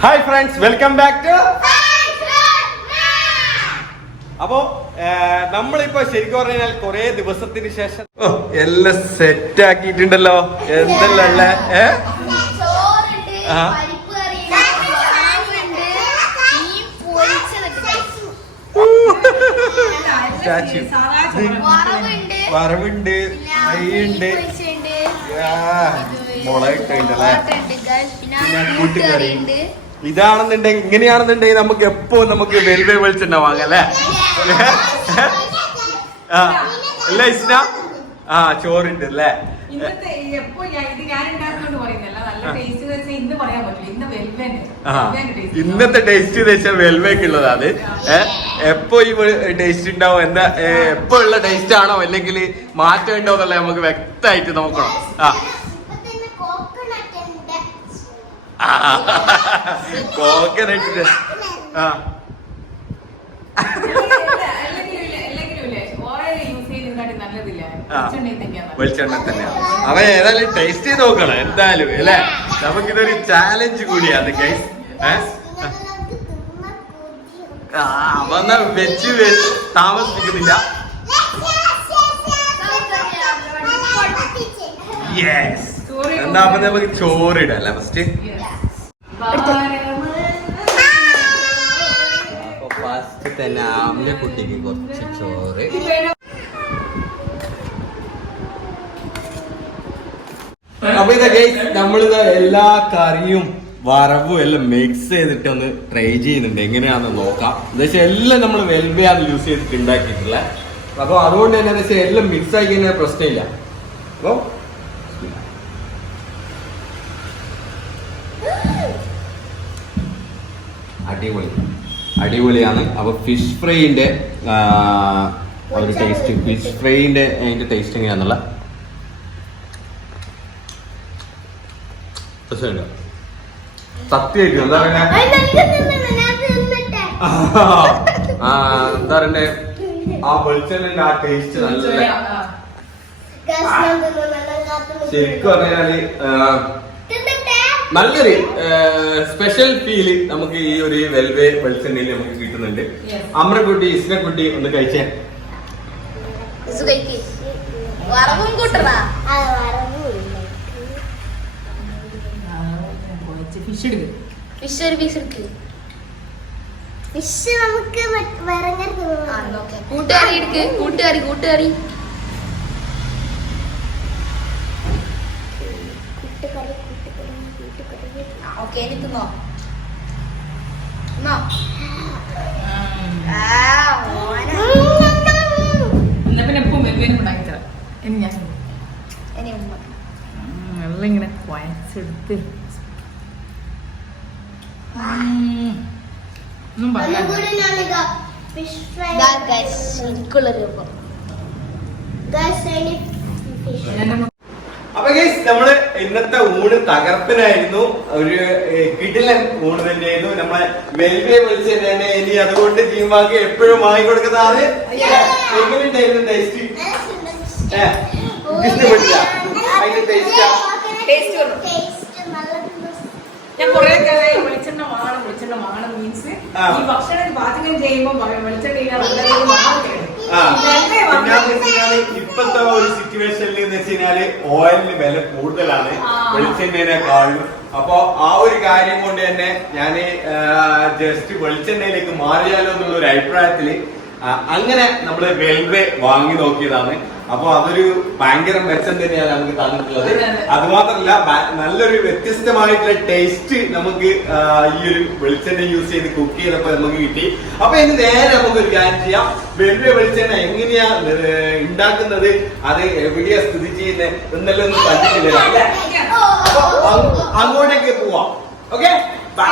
Hi friends, welcome back to. അപ്പോ നമ്മളിപ്പോ ശരിക്കും പറഞ്ഞാൽ കുറെ ദിവസത്തിന് ശേഷം എല്ലാം സെറ്റ് ആക്കിയിട്ടുണ്ടല്ലോ. എന്തല്ല വറവുണ്ട്, അയ്യുണ്ട്, മുളകിട്ടുണ്ടല്ലേ, പിന്നെ കൂട്ടുകറി. ഇതാണെന്നുണ്ടെങ്കിൽ ഇങ്ങനെയാണെന്നുണ്ടെങ്കിൽ നമുക്ക് എപ്പോ നമുക്ക് വെൽവേ വെളിച്ചെണ്ണ വാങ്ങാം അല്ലേ? അല്ല ഇസ്ന? ചോറുണ്ട് അല്ലേ? ഇന്നത്തെ ടേസ്റ്റ് വെച്ചാൽ വെൽവേക്കുള്ളതാണ്. എപ്പോ ഈ ടേസ്റ്റ് ഉണ്ടാവും, എന്താ എപ്പോ ഉള്ള ടേസ്റ്റ് ആണോ അല്ലെങ്കിൽ മാറ്റം ഉണ്ടോ എന്നുള്ളത് നമുക്ക് വ്യക്തമായിട്ട് നോക്കണം. കോക്കനട്ട് വെളിച്ചെണ്ണ തന്നെയാണ്. അവ ഏതായാലും ടേസ്റ്റ് ചെയ്ത് നോക്കണം എന്തായാലും അല്ലേ? നമുക്കിതൊരു ചാലഞ്ച് കൂടിയാണ് ഗൈസ്. അവന്ന വെച്ച് താമസിപ്പിക്കുന്നില്ല. യെസ്, എന്താ അപ്പൊ നമുക്ക് ചോറിടല്ലേ ഫസ്റ്റ്? അപ്പൊ ഫസ്റ്റ് തന്നെ ആമിലെ കുട്ടിക്ക് കുറച്ച് ചോറ്. അപ്പൊ ഇതാ ഗൈസ്, നമ്മളിത് എല്ലാ കറിയും വറവും എല്ലാം മിക്സ് ചെയ്തിട്ട് ഒന്ന് ട്രൈ ചെയ്യുന്നുണ്ട്. എങ്ങനെയാണെന്ന് നോക്കാം. എന്താ വെച്ചാൽ എല്ലാം നമ്മൾ വെൽവെയാണ് യൂസ് ചെയ്തിട്ട് ഉണ്ടാക്കിയിട്ടുള്ള. അപ്പൊ അതുകൊണ്ട് തന്നെ എന്താ വെച്ചാൽ എല്ലാം മിക്സ് ആക്കി കഴിഞ്ഞാൽ പ്രശ്നമില്ല. അപ്പൊ അടിപൊളിയാണ്. അപ്പൊ ഫിഷ് ഫ്രൈന്റെ ഒരു ടേസ്റ്റ്, ഫിഷ് ഫ്രൈന്റെ അതിന്റെ ടേസ്റ്റ് എങ്ങനെയാന്നുള്ള സത്യമായിട്ടും എന്താ പറയുക, എന്താ പറയണ്ടേ, ആ വെളിച്ചെണ്ണ ആ ടേസ്റ്റ് നല്ല ശരിക്കും പറഞ്ഞാല് നല്ലൊരു സ്പെഷ്യൽ ഫീല് നമുക്ക് ഈ ഒരു വെൽവേ വെളിച്ചെണ്ണയിൽ നമുക്ക് കിട്ടുന്നുണ്ട്. അമ്രക്കുട്ടി, ഇസ്നക്കുട്ടി ഒന്ന് കഴിച്ചേ. കൂട്ടുകറി ഓക്കെ, എനിക്കുന്നോ പിന്നെ എപ്പം വെല്ലുവിനും ഉണ്ടാക്കിത്തരാം. ഇനി ഞാൻ വെള്ളം ഇങ്ങനെ കുഴച്ചെടുത്ത് ഒന്നും പറയാ. അപ്പൊ ഗൈസ്, നമ്മള് ഇന്നത്തെ ഊണ് തകർപ്പനായിരുന്നു. ഒരു കിടിലൻ ഊണ് തന്നെയായിരുന്നു. നമ്മളെ വെൽവേ വിളിച്ച് തന്നെ. ഇനി അതുകൊണ്ട് ജീവാക്ക് എപ്പോഴും വാങ്ങിക്കൊടുക്കുന്നതാണ്. എങ്ങനെയുണ്ടായിരുന്നു ടേസ്റ്റ്? ഇഷ്ടപ്പെട്ടില്ല? അതിന്റെ ടേസ്റ്റ് ഞാൻ കൊറേ കാലം വെളിച്ചെണ്ണ വാങ്ങണം മീൻസ് ഈ ഭക്ഷണം പാചകം ചെയ്യുമ്പോ വെളിച്ചെണ്ണ ഇപ്പത്തെ ഒരു സിറ്റുവേഷനിൽ എന്ന് വെച്ച് കഴിഞ്ഞാല് ഓയിലിന് വില കൂടുതലാണ് വെളിച്ചെണ്ണേക്കാളും. അപ്പൊ ആ ഒരു കാര്യം കൊണ്ട് തന്നെ ഞാന് ജസ്റ്റ് വെളിച്ചെണ്ണയിലേക്ക് മാറിയാലോ എന്നുള്ള ഒരു അഭിപ്രായത്തില് അങ്ങനെ നമ്മള് വെൽവേ വാങ്ങി നോക്കിയതാണ്. അപ്പൊ അതൊരു ഭയങ്കര മെച്ചം തന്നെയാണ് നമുക്ക് തന്നിട്ടുള്ളത്. അതുമാത്രമല്ല നല്ലൊരു വ്യത്യസ്തമായിട്ടുള്ള ടേസ്റ്റ് നമുക്ക് ഈ ഒരു വെളിച്ചെണ്ണ യൂസ് ചെയ്ത് കുക്ക് ചെയ്തപ്പോ നമുക്ക് കിട്ടി. അപ്പൊ ഇനി നേരെ നമുക്കൊരു കാര്യം ചെയ്യാം. വെൽവേ വെളിച്ചെണ്ണ എങ്ങനെയാ ഉണ്ടാക്കുന്നത്, അത് എവിടെയാ സ്ഥിതി ചെയ്യുന്നത് എന്നെല്ലാം ഒന്നും കണ്ടിട്ടില്ല. അപ്പൊ അങ്ങോട്ടേക്ക് പോവാം. Okay, by.